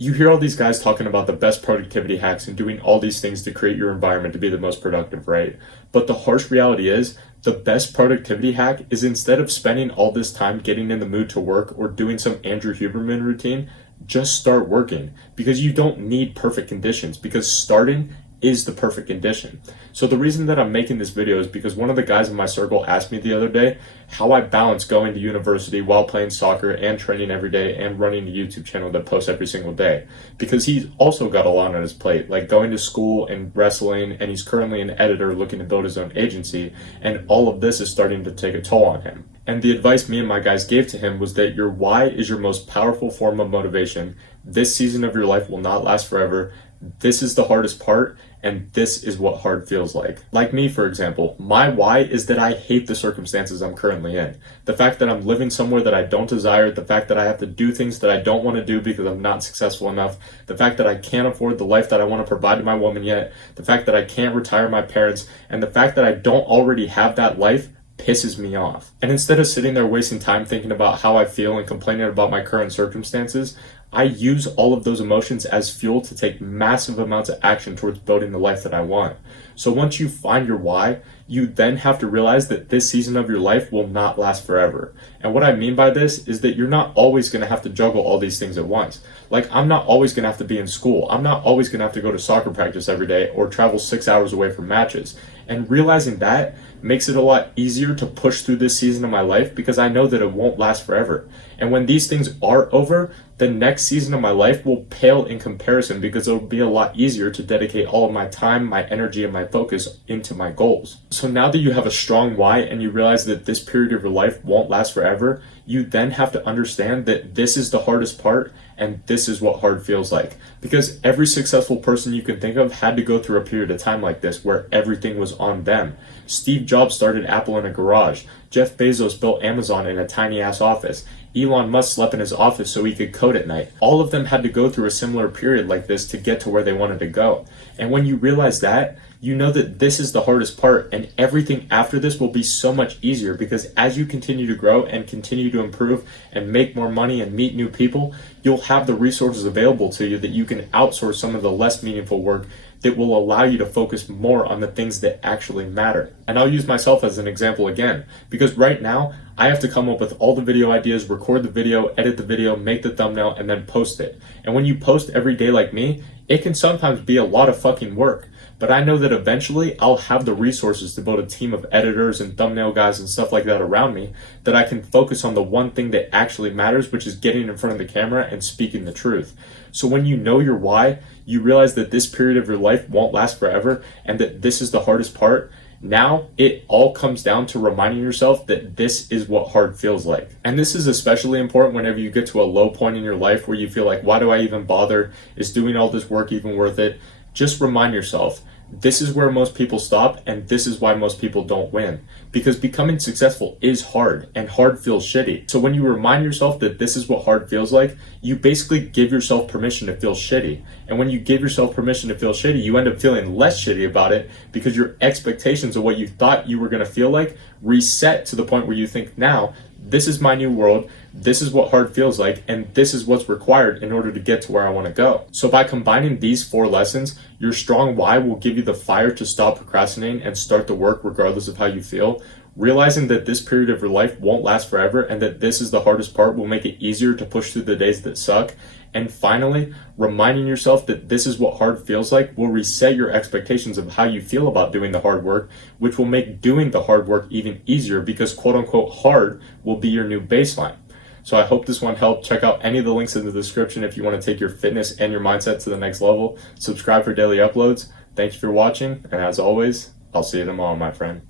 You hear all these guys talking about the best productivity hacks and doing all these things to create your environment to be the most productive, right? But the harsh reality is the best productivity hack is, instead of spending all this time getting in the mood to work or doing some Andrew Huberman routine, just start working, because you don't need perfect conditions, because starting is the perfect condition. So the reason that I'm making this video is because one of the guys in my circle asked me the other day how I balance going to university while playing soccer and training every day and running a YouTube channel that posts every single day. Because he's also got a lot on his plate, like going to school and wrestling, and he's currently an editor looking to build his own agency, and all of this is starting to take a toll on him. And the advice me and my guys gave to him was that your why is your most powerful form of motivation. This season of your life will not last forever. This is the hardest part, and this is what hard feels like. Like me, for example, my why is that I hate the circumstances I'm currently in. The fact that I'm living somewhere that I don't desire, the fact that I have to do things that I don't want to do because I'm not successful enough, the fact that I can't afford the life that I want to provide to my woman yet, the fact that I can't retire my parents, and the fact that I don't already have that life pisses me off. And instead of sitting there wasting time thinking about how I feel and complaining about my current circumstances, I use all of those emotions as fuel to take massive amounts of action towards building the life that I want. So once you find your why, you then have to realize that this season of your life will not last forever. And what I mean by this is that you're not always going to have to juggle all these things at once. Like, I'm not always going to have to be in school. I'm not always going to have to go to soccer practice every day or travel 6 hours away from matches. And realizing that makes it a lot easier to push through this season of my life, because I know that it won't last forever. And when these things are over, the next season of my life will pale in comparison, because it'll be a lot easier to dedicate all of my time, my energy, and my focus into my goals. So now that you have a strong why and you realize that this period of your life won't last forever, you then have to understand that this is the hardest part, and this is what hard feels like. Because every successful person you can think of had to go through a period of time like this where everything was on them. Steve Jobs started Apple in a garage. Jeff Bezos built Amazon in a tiny ass office. Elon Musk slept in his office so he could code at night. All of them had to go through a similar period like this to get to where they wanted to go. And when you realize that, you know that this is the hardest part, and everything after this will be so much easier, because as you continue to grow and continue to improve and make more money and meet new people, you'll have the resources available to you that you can outsource some of the less meaningful work that will allow you to focus more on the things that actually matter. And I'll use myself as an example again, because right now I have to come up with all the video ideas, record the video, edit the video, make the thumbnail, and then post it. And when you post every day like me, it can sometimes be a lot of fucking work. But I know that eventually I'll have the resources to build a team of editors and thumbnail guys and stuff like that around me, that I can focus on the one thing that actually matters, which is getting in front of the camera and speaking the truth. So when you know your why, you realize that this period of your life won't last forever, and that this is the hardest part. Now it all comes down to reminding yourself that this is what hard feels like. And this is especially important whenever you get to a low point in your life where you feel like, why do I even bother? Is doing all this work even worth it? Just remind yourself, this is where most people stop, and this is why most people don't win. Because becoming successful is hard, and hard feels shitty. So when you remind yourself that this is what hard feels like, you basically give yourself permission to feel shitty. And when you give yourself permission to feel shitty, you end up feeling less shitty about it, because your expectations of what you thought you were going to feel like reset to the point where you think, now, this is my new world, this is what hard feels like, and this is what's required in order to get to where I want to go. So by combining these 4 lessons, your strong why will give you the fire to stop procrastinating and start the work regardless of how you feel. Realizing that this period of your life won't last forever, and that this is the hardest part will make it easier to push through the days that suck. And finally, reminding yourself that this is what hard feels like will reset your expectations of how you feel about doing the hard work, which will make doing the hard work even easier, because quote unquote hard will be your new baseline. So I hope this one helped. Check out any of the links in the description if you want to take your fitness and your mindset to the next level. Subscribe for daily uploads. Thank you for watching, and as always, I'll see you tomorrow, my friend.